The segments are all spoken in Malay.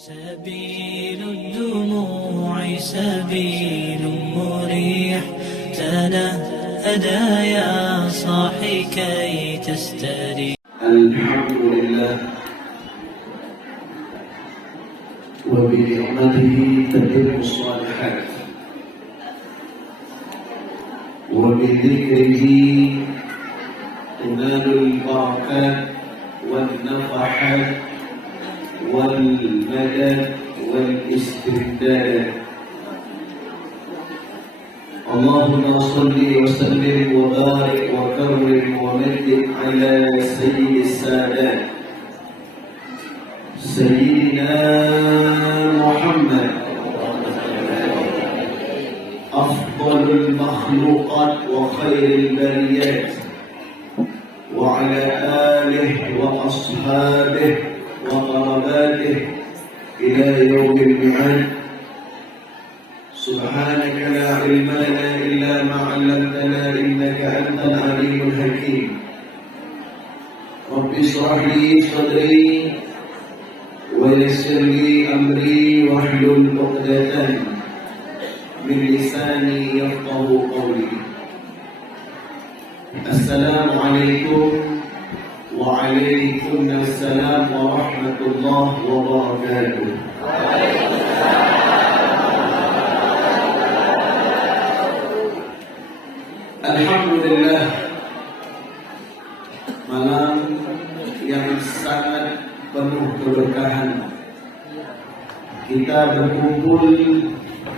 سبيل الدموع سبيل مريح تنهدى يا صاحي كي تستريح. الحمد لله وبنعمته تتم الصالحات وبذكره تنال البركات والنفحات والمدد والاستمداد. اللهم صل وسلم وبارك وكرم ومجد على سيد السادات سيدنا محمد أفضل المخلوقات وخير البريات وعلى آله وأصحابه وقراباته إلى يوم الميعاد. سبحانك لا علم لنا إلا ما علمتنا إنك أنت العليم الحكيم. رب اشرح لي صدري ويسر لي أمري واحلل عقدة من لساني يفقه قولي. السلام عليكم وعليكم السلام ورحمة الله وبركاته. Alhamdulillah, malam yang sangat penuh keberkahan. Kita berkumpul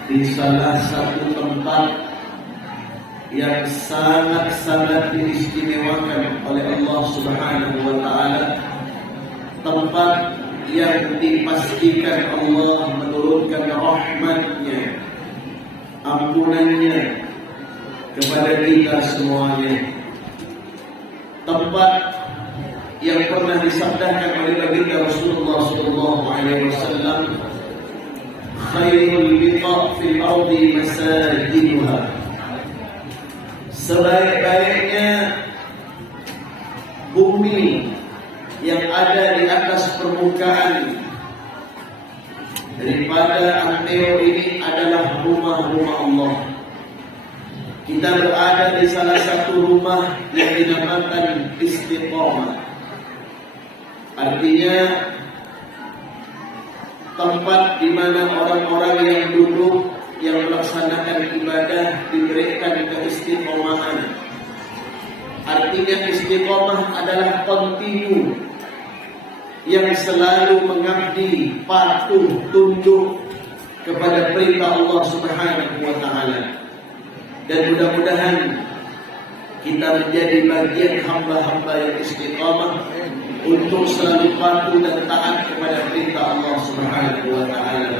di salah satu tempat yang sangat-sangat diistimewakan oleh Allah Subhanahu wa Ta'ala, tempat yang dipastikan Allah menurunkan rahmatnya, ampunannya kepada kita semuanya. Tempat yang pernah disabdakan oleh baginda Rasulullah sallallahu alaihi wasallam, khairul biqa' fil ardi masajiduha. Sebaik-baiknya bumi yang ada di atas permukaan daripada anteo ini adalah rumah-rumah Allah. Kita berada di salah satu rumah yang dinamakan Istiqamah. Artinya tempat di mana orang-orang yang duduk, yang melaksanakan ibadah diberikan keistiqomahan. Artinya istiqomah adalah kontinu yang selalu mengabdi, patuh, tunduk kepada perintah Allah Subhanahu wa Ta'ala. Dan mudah-mudahan kita menjadi bagian hamba-hamba yang istiqamah untuk selalu patuh dan taat kepada perintah Allah Subhanahu wa Ta'ala.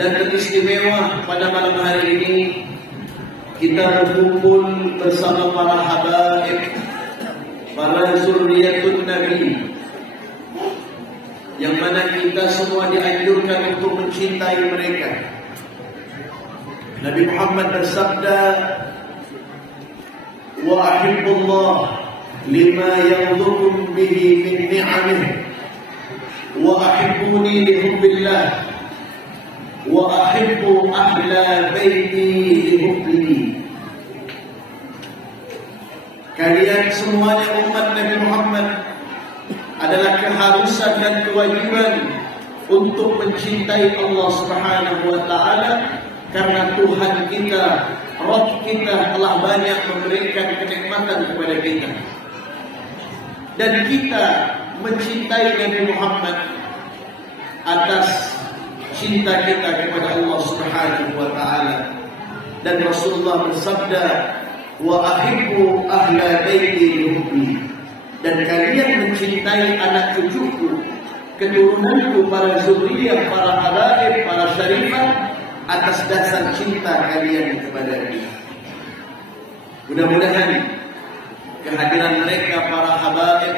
Dan teristimewa pada malam hari ini kita berkumpul bersama para habaib, para zurriyatun Nabi, yang mana kita semua dianjurkan untuk mencintai mereka. Nabi Muhammad bersabda, wa ahibbullah lima yanzurum bihi min ni'amih wa ahibbuni li hubbillah wa ahibbu ahla baiti li hubbihi. Kalian semuanya umat Nabi Muhammad adalah keharusan dan kewajiban untuk mencintai Allah Subhanahu wa Ta'ala, karena Tuhan kita, Rabb kita telah banyak memberikan kenikmatan kepada kita. Dan kita mencintai Nabi Muhammad atas cinta kita kepada Allah Subhanahu wa Ta'ala. Dan Rasulullah bersabda, wa ahibbu ahla baiti li hubbi. Dan kalian mencintai anak cucuku, keturunanku, para zuriyah, para habaib, para syarifah, atas dasar cinta kalian kepada dia. Mudah-mudahan kehadiran mereka para habaib,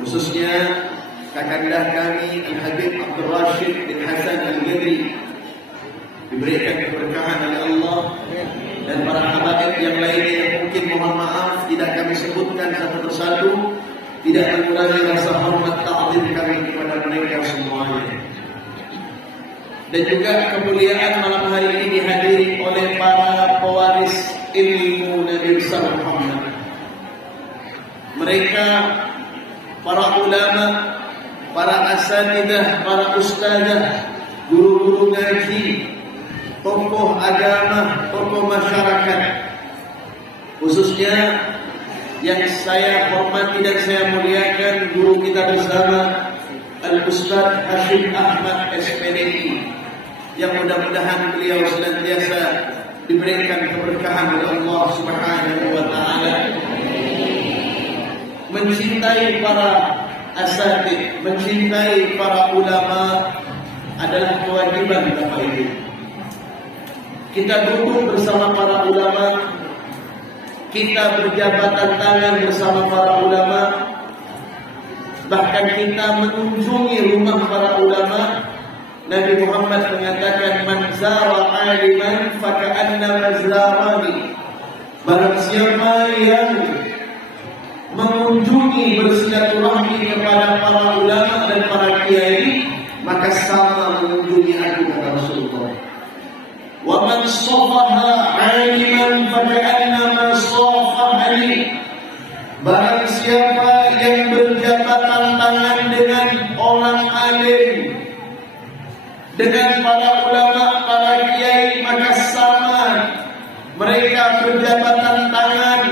khususnya kakanda kami Al-Habib Abdul Rashid bin Hasan Al-Ghibri, diberikan keberkahan oleh Allah, dan para habaib yang lainnya yang mungkin mohon maaf tidak kami sebutkan satu persatu, tidak mengurangi rasa hormat ta'zim dan juga kemuliaan malam hari ini dihadiri oleh para pewaris ilmu Nabi besar Muhammad. Mereka para ulama, para asatidah, para ustazah, guru-guru ngaji, tokoh agama, tokoh masyarakat, khususnya yang saya hormati dan saya muliakan guru kita bersama Al-Ustaz Hashim Ahmad SPDI, yang mudah-mudahan beliau senantiasa diberikan keberkahan oleh Allah Subhanahu wa taala. Mencintai para asatidz, mencintai para ulama adalah kewajiban Bapak Ibu. Kita duduk bersama para ulama, kita berjabatan tangan bersama para ulama, bahkan kita mengunjungi rumah para ulama. Nabi Muhammad mengatakan, man zara aliman faka'annama zarani. Barang siapa yang mengunjungi, bersilaturahmi kepada para ulama dan para kiai, maka sama mengunjungi aku, kata Rasulullah. Wa man safaha aliman faka'annama safahani. Barang siapa yang berjabatan tangan dengan orang alim, dengan para ulama, para kiai, maka sama mereka berjabatan tangan,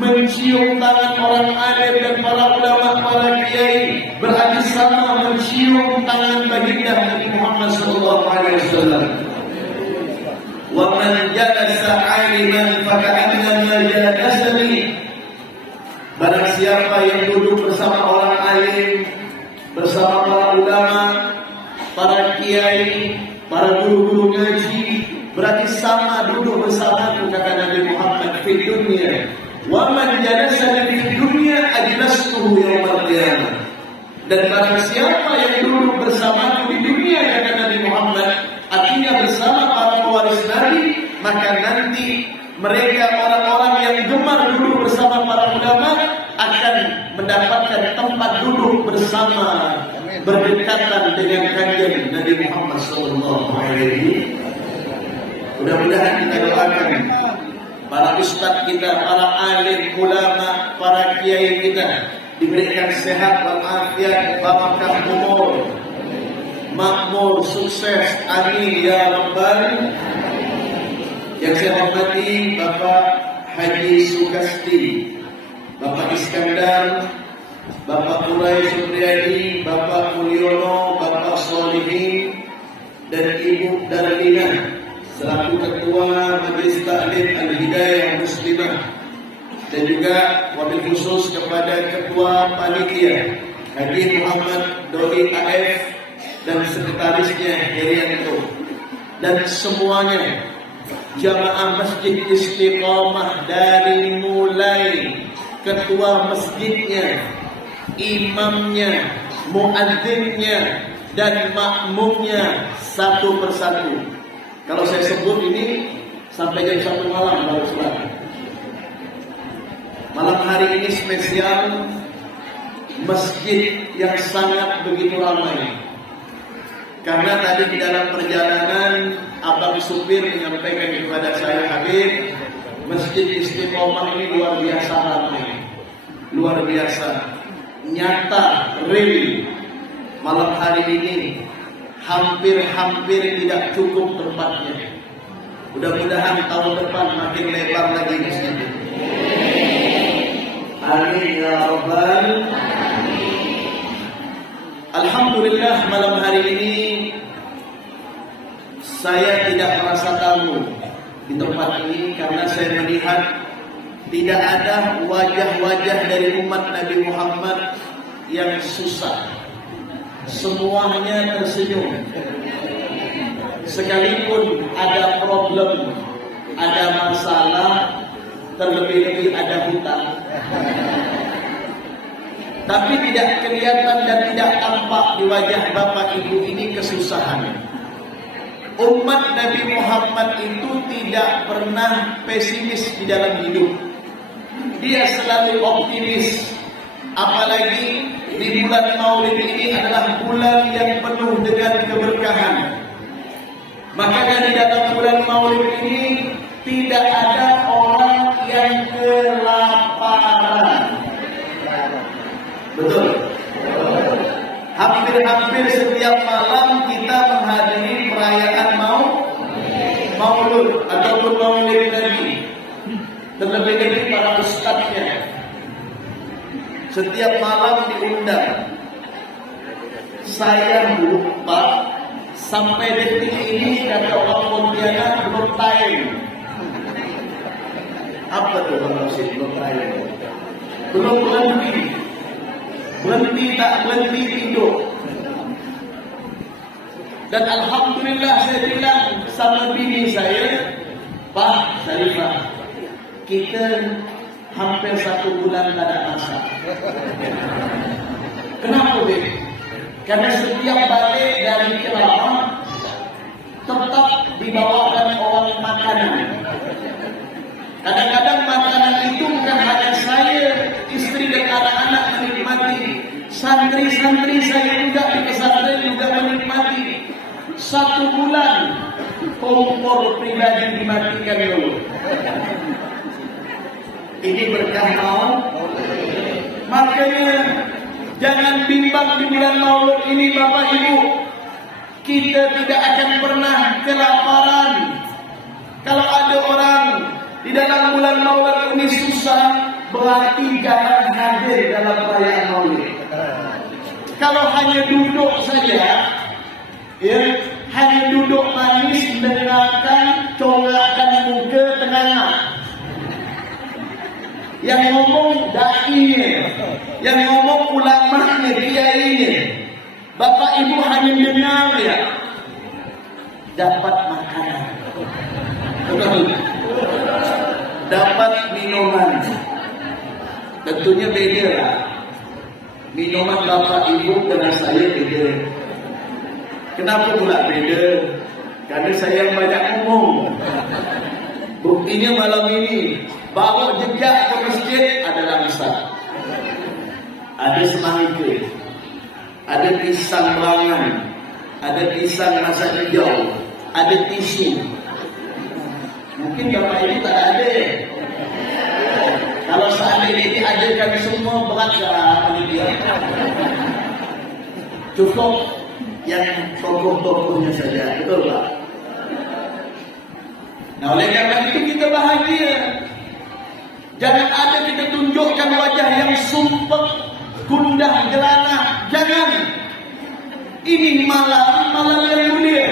mencium tangan orang alim dan para ulama, para kiai, berarti sama mencium tangan baginda Nabi Muhammad sallallahu alaihi wasallam. Wa man jalasa 'aliman faka'annama jalasani. Barang siapa yang duduk bersama orang alim, bersama para ulama, para kiai, para guru-guru ngaji, berarti sama duduk bersamaku, kata Nabi Muhammad, fi dunya. Wa man jalasa fi dunya ajlastuhu yaumil qiyamah. Dan barang siapa yang duduk bersamaku di dunia, kata Nabi Muhammad, artinya bersama para pewaris Nabi, maka nanti mereka orang-orang yang gemar duduk bersama para ulama akan mendapatkan tempat duduk bersama, berdekatan dengan kanjeng Nabi Muhammad sallallahu alaihi. Mudah-mudahan kita doakan para ustaz kita, para alim ulama, para kiai kita diberikan sehat walafiat, barakah umur, makmur, sukses, amin ya rabbal. Yang saya hormati Bapak Haji Sukasti, Bapak Iskandar, Bapak Murai Supriyadi, Bapak Mulyono, Bapak Solihin, dan Ibu Darlina selaku Ketua Majelis Taklim Al-Hidayah Muslimah, dan juga wabil khusus kepada Ketua Panitia Haji Muhammad Doi AF dan sekretarisnya Herianto, dan semuanya jamaah Masjid Istiqomah dari mulai ketua masjidnya, imamnya, muadzinnya, dan makmumnya satu persatu. Kalau saya sebut ini sampai jam 1 malam baru selesai. Malam hari ini spesial, masjid yang sangat begitu ramai. Karena tadi di dalam perjalanan abang supir menyampaikan kepada saya, Habib, Masjid Istiqomah ini luar biasa ramai, luar biasa, nyata, real. Malam hari ini hampir tidak cukup tempatnya. Mudah-mudahan tahun depan makin lebar lagi masjid. Amin ya rabbal. Alhamdulillah, malam hari ini saya tidak merasa tamu di tempat ini karena saya melihat tidak ada wajah-wajah dari umat Nabi Muhammad yang susah. Semuanya tersenyum. Sekalipun ada problem, ada masalah, terlebih-lebih ada hutang, tapi tidak kelihatan dan tidak tampak di wajah Bapak Ibu ini kesusahan. Umat Nabi Muhammad itu tidak pernah pesimis di dalam hidup. Dia selalu optimis. Apalagi di bulan Maulid ini adalah bulan yang penuh dengan keberkahan. Makanya di dalam bulan Maulid ini tidak ada orang yang kelaparan. Betul? Hampir-hampir setiap malam kita menghadiri perayaan Maulud ataupun Maulid Nabi. Terlebih-lebih para ustadznya setiap malam diundang. Saya lupa sampai detik ini kata orang Pontianak belum tayang. Apa tuh Bang Rosid belum tayang? Belum berhenti tak berhenti tidur. Dan alhamdulillah saya bilang sama bini saya, Pak Syarifah, kita hampir 1 bulan tak ada masak. Kenapa, Beb? Karena setiap balik dari Kerawang tetap dibawakan orang makanan. Kadang-kadang makanan itu bukan hanya saya, istri dan anak-anak menikmati. Santri-santri saya juga di pesantren juga menikmati. 1 bulan kompor pribadi dimatikan dulu. Ini berkah mau. Makanya jangan bimbang di bulan Maulud ini Bapak Ibu. Kita tidak akan pernah kelaparan. Kalau ada orang di dalam bulan Maulud ini susah, berarti jangan hadir dalam perayaan Maulid. Kalau hanya duduk saja, ya, hanya duduk manis, dengarkan, colakkan muka, tengah. Yang ngomong da'inya, yang ngomong ulamanya, kiainya. Bapak Ibu hanya dengar ya, dapat makanan, dapat minuman. Tentunya beda lah. Minuman Bapak Ibu dengan saya beda. Kenapa pula beda? Karena saya yang banyak ngomong. Buktinya malam ini bawa jejak ke masjid ada langsat, ada semangka, ada pisang belangan, ada pisang masak hijau, ada tisu. Mungkin Bapak ini tak ada ya? Kalau seandainya ini adakan semua berat dia. Cukup yang tokoh-tokohnya saja, betul Pak? Nah oleh karena itu kita bahagia. Jangan ada kita tunjukkan wajah yang sumpah, gundah, gelana. Jangan. Ini malam yang mulia.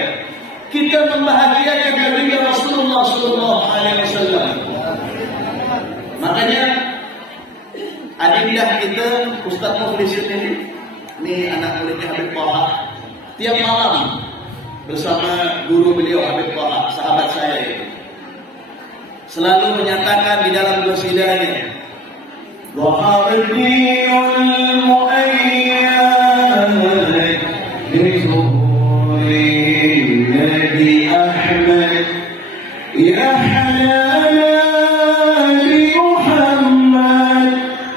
Kita membahagiakan Nabi Rasulullah SAW. Makanya adindah kita Ustaz Muflisin ini anak muridnya Habib Thaha. Tiap malam bersama guru beliau Habib Thaha, sahabat saya itu, selalu menyatakan di dalam qasidahnya, Wahabdiyul mu'ayyad Lizuhuri Nabi Ahmad Ya halal Muhammad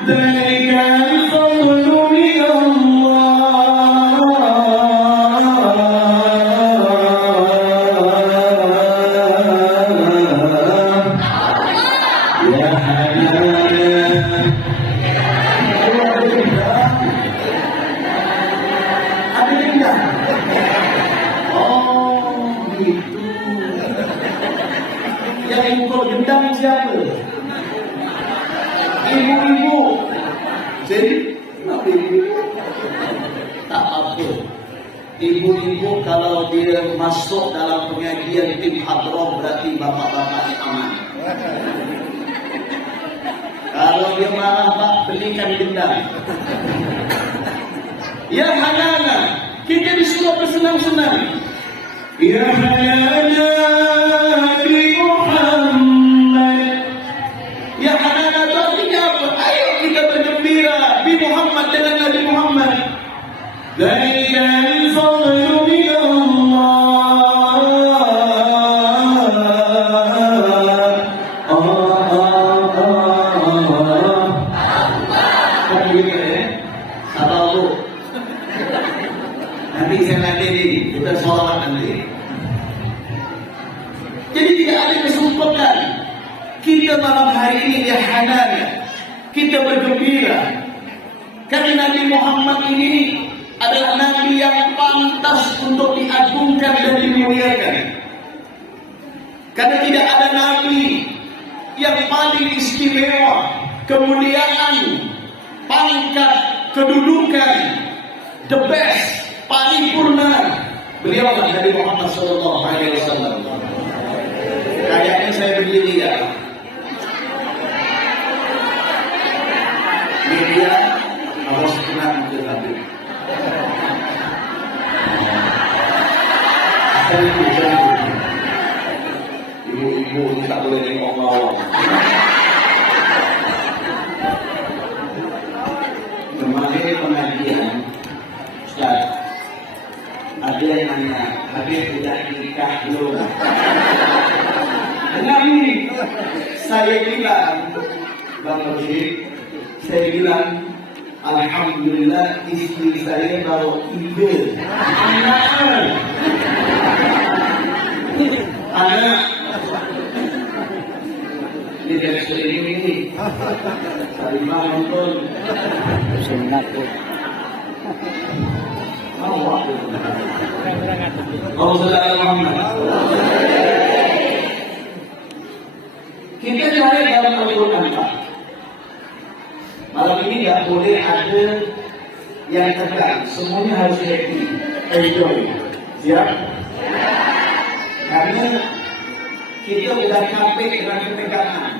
Dalikan fadlu min Allah Ya halal. Oh gitu. Yang ikut gendang siapa? Ibu-ibu. Jadi kenapa ibu-ibu? Tak apa. Ibu-ibu kalau dia masuk dalam pengajian tim hadroh berarti bapak-bapaknya aman. Kalau dia marah Pak, belikan gendang. Ya halana, kita disuruh bersenang-senang. Ya halana bi Muhammad. Ya halana itu artinya apa? Ayo kita bergembira bi Muhammad dengan Nabi Muhammad. Dalikan fadlu min Nanti saya nanti ini, kita sholawat nanti. kita malam hari ini ya hanana, kita bergembira karena Nabi Muhammad ini adalah Nabi yang pantas untuk diagungkan dan dimuliakan. Karena tidak ada Nabi yang paling istimewa, kemuliaan, pangkat, kedudukan, the best, paripurna. Beliau adalah Nabi Muhammad SAW. Kayaknya saya berdiri ya. Media harus kenal ke Nabi. Ibu-ibu tak boleh tengok bawah. Kemarin pengajian, Ustaz, ada yang nanya, habis tidak nikah belum? Nabi, saya bilang, Bang Rashid, saya bilang, alhamdulillah istri saya baru ide. Anak, ini dari seliling ini. Salimah nonton. Sunat. Kita cari dalam Al-Quran, Pak. Malam ini tidak boleh ada yang tegang. Semuanya harus happy, enjoy. Siap? Karena kita sudah capek dengan ketegangan.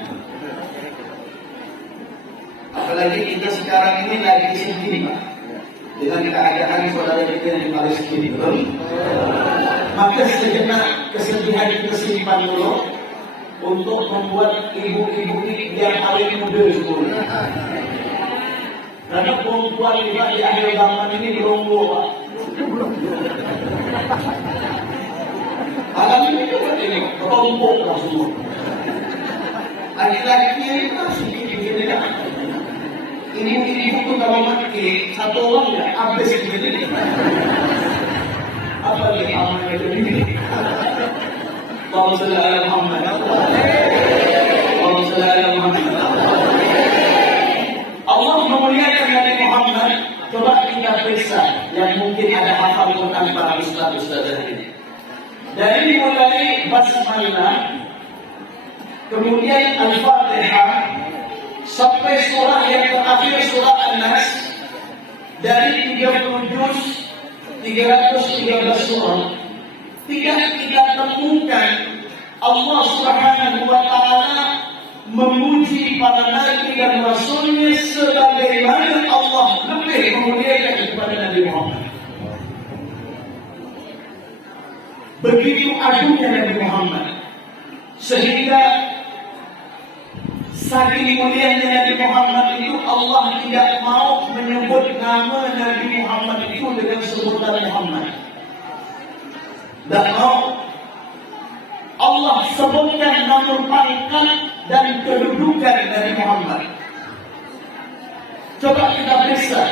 Apalagi kita sekarang ini lagi sedih, Pak, dengan keadaan saudara kita yang di Palestina, betul? Maka sejenak kesedihan kita simpan dulu untuk membuat ibu-ibu ini yang paling muda semua. Karena perempuan juga di akhir zaman ini berumbu, Pak. Alam ini juga ini berumbu lah semua. Laki-laki ini masih begini kan. Ibu-ibu itu kalau mati satu orang ya habis begini. Apa yang amalnya begini? Allahumma shalli ala Muhammad. Allahumma shalli ala Muhammad. Allah memuliakan Nabi Muhammad. Coba kita periksa yang mungkin ada hafal Quran para ustaz-ustaz ini. Dari mulai basmalah, kemudian Al-Fatihah, sampai surah yang terakhir surah An-Nas, dari 30 juz 313 surah, tidak kita temukan Allah Subhanahu wa taala memuji para nabi dan rasulnya sebagaimana Allah lebih memuliakan kepada Nabi Muhammad. Begitu agungnya Nabi Muhammad, sehingga saking mulianya Nabi Muhammad itu Allah tidak mau menyebut nama Nabi Muhammad itu dengan sebutan Muhammad. Dan mau Allah sebutkan nama pangkat dan kedudukan Nabi Muhammad. Coba kita periksa.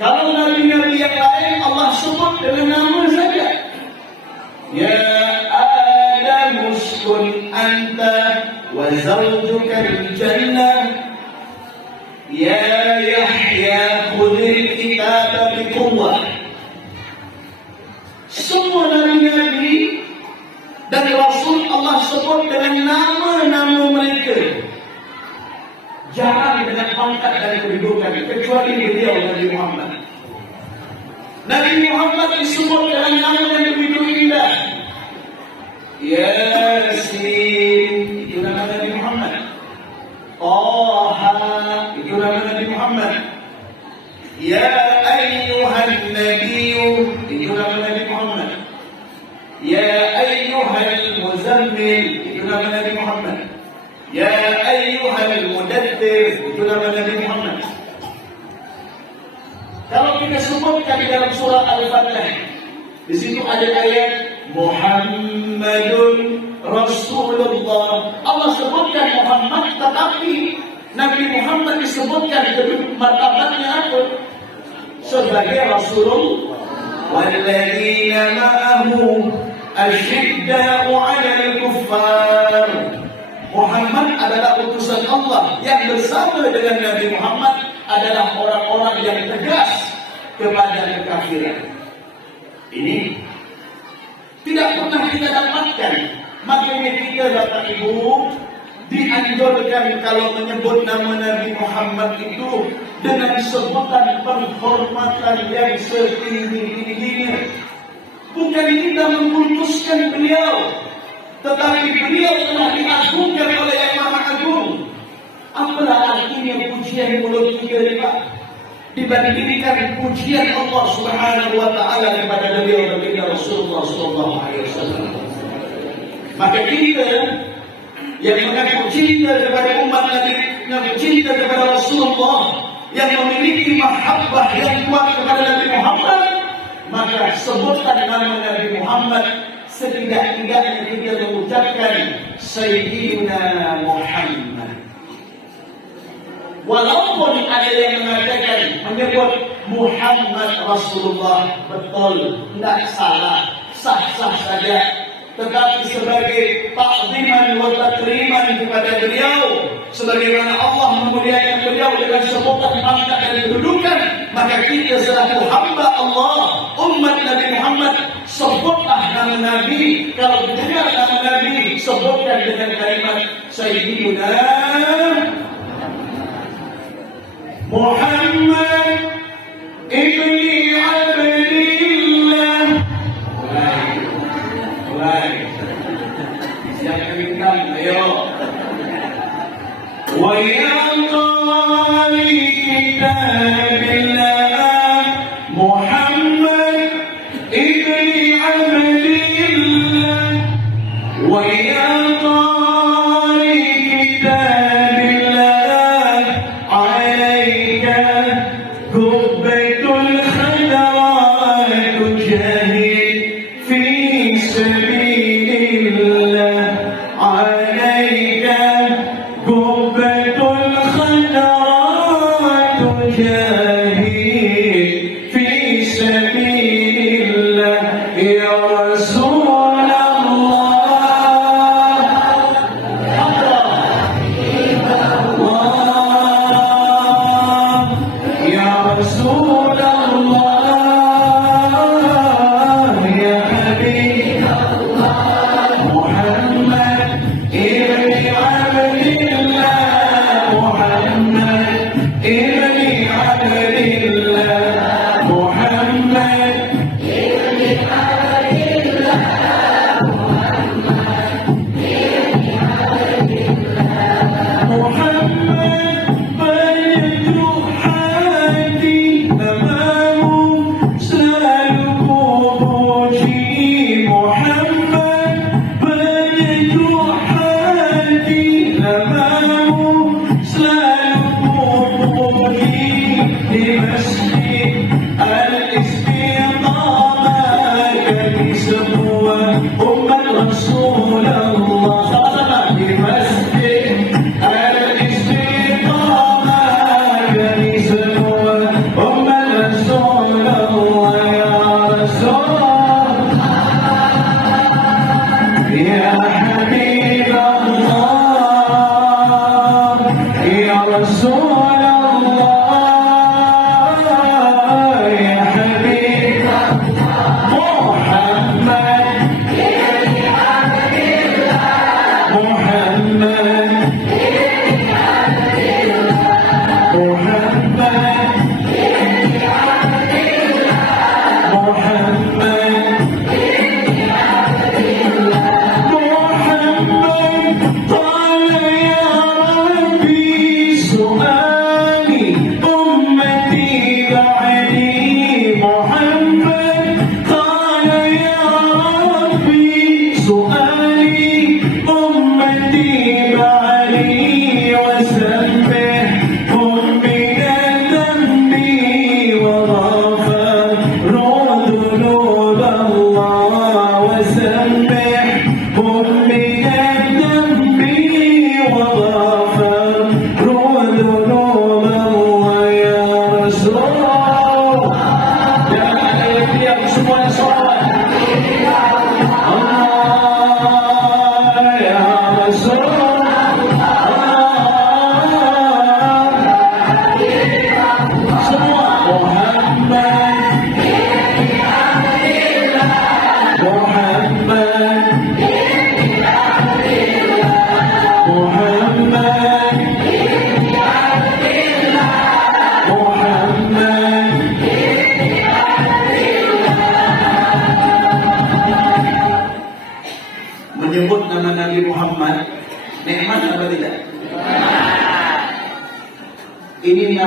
Kalau nabi-nabi yang lain Allah sebut dengan nama saja. Ya Adam uskun anta wa zawjuka al-jannah. Ya Yahya khudhil kitaba biquwwah. Semua nabi-nabi dan Rasul Allah sebut dengan nama-nama mereka, jarang dengan pangkat dan kedudukan, kecuali beliau Nabi Muhammad. Nabi Muhammad disebut dengan nama yang begitu indah. Yasin, itu nama Nabi Muhammad. Taha, itu nama Nabi Muhammad. Ya ayyuhan nabiyyu, itu nama Nabi Muhammad. Ya ayyuhal muzammil, itu nama Nabi Muhammad. Ya ayyuhal mudaththir, itu nama Nabi Muhammad. Kalau kita sebutkan di dalam surah Al-Fatihah, di situ ada ayat Muhammadun Rasulullah. Allah sebutkan Muhammad, tetapi Nabi Muhammad disebutkan kedua martabatnya apa? Sebagai Rasulullah. Walladzina ma'ahu asyidda'u 'alal kuffar Muhammad adalah utusan Allah. Yang bersama dengan Nabi Muhammad adalah orang-orang yang tegas kepada kekafiran. Ini tidak pernah kita dapatkan. Makanya kita, Bapak Ibu, dianjurkan kalau menyebut nama Nabi Muhammad itu dengan sebutan penghormatan yang setinggi-tingginya. Bukan kita mengkultuskan beliau, tetapi beliau telah diagungkan oleh Yang Maha Agung. Apalah artinya pujian mulut kita ini, Pak, dibandingkan pujian Allah Subhanahu wa taala kepada beliau baginda Rasulullah sallallahu alaihi wasallam. Maka kita yang mengaku cinta kepada umat Nabi, mengaku cinta kepada Rasulullah, yang memiliki mahabbah yang kuat kepada Nabi Muhammad, maka sebutkan nama Nabi Muhammad setidak-tidaknya kita mengucapkan Sayyidina Muhammad. Walaupun ada yang mengatakan menyebut Muhammad Rasulullah, betul, tidak salah, sah-sah saja. Tetapi sebagai takziman wa takriman kepada beliau, sebagaimana Allah memuliakan beliau dengan sebutan pangkat dan kedudukan, maka kita selaku hamba Allah, umat Nabi Muhammad, sebutlah nama Nabi. Kalau dengar nama Nabi, sebutkan dengan kalimat Sayyidina Muhammad ibni Abdillah. Mulai. Siapa bintang? Ayo. Wa ya qari kitabillah Muhammad ibni Abdillah. Wa ya qari kitabillah alayka kubbatul khadra tujahid fi sabilillah. Alayka kubbatul khadra tujahid fi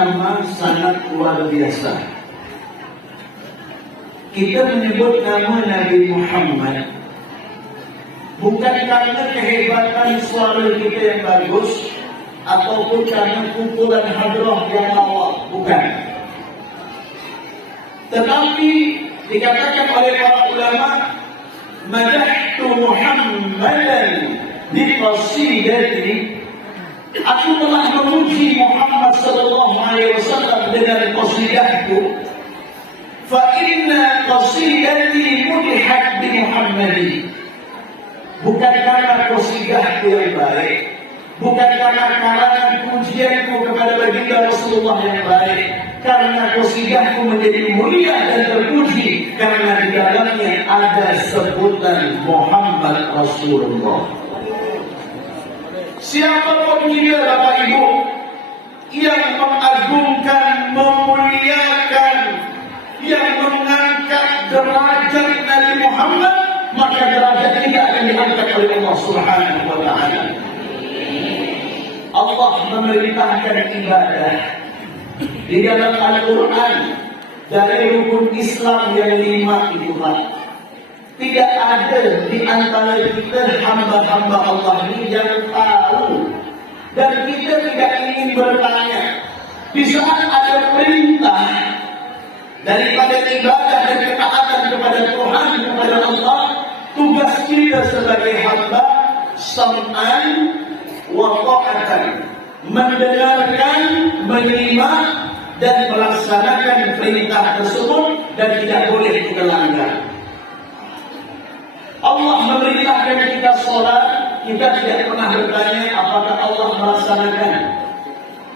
nama sangat luar biasa. Kita menyebut nama Nabi Muhammad bukan karena kehebatan suara kita yang bagus ataupun karena kumpulan hadrah yang awal, bukan. Tetapi dikatakan oleh para ulama, madahtu Muhammadan bi qasidati, aku telah memuji Muhammad sallallahu alaihi wasallam dengan qasidahku. Fa inna qasidati mudihat bi Muhammadi. Bukan karena qasidahku yang baik, bukan karena karangan pujianku kepada baginda Rasulullah yang baik, karena qasidahku menjadi mulia dan terpuji karena di dalamnya ada sebutan Muhammad Rasulullah. Siapapun kita Bapak Ibu yang mengagungkan, memuliakan, yang mengangkat derajat Nabi Muhammad, maka derajat ini akan diangkat oleh Allah Subhanahu wa taala. Allah memerintahkan ibadah di dalam Al-Quran dari rukun Islam yang 5 itu. Tidak ada di antara kita hamba-hamba Allah ini yang tahu, dan kita tidak ingin bertanya. Di saat ada perintah daripada ibadah dan ketaatan kepada Tuhan, kepada Allah, tugas kita sebagai hamba sam'an wa ta'atan, mendengarkan, menerima dan melaksanakan perintah tersebut dan tidak boleh kita langgar. Allah memerintahkan kita sholat, kita tidak pernah bertanya apakah Allah melaksanakan.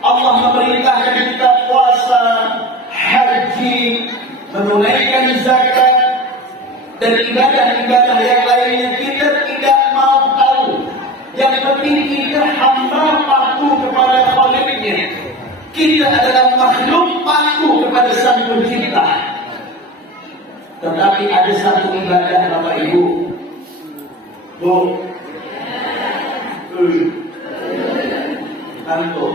Allah memerintahkan kita puasa, haji, menunaikan zakat dan ibadah-ibadah yang lainnya, kita tidak mau tahu. Yang penting kita hamba patuh kepada Khaliqnya. Kita adalah makhluk patuh kepada Sang Pencipta. Tetapi ada satu ibadah Bapak Ibu. Bu, kantor,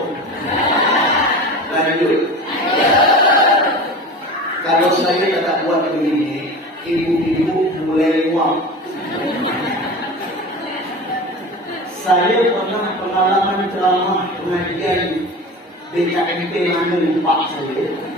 lanjut. Kalau saya tak buat begini, ibu-ibu mulai uang. Saya pernah pengalaman ceramah pengajian BKMP mana lupa saya.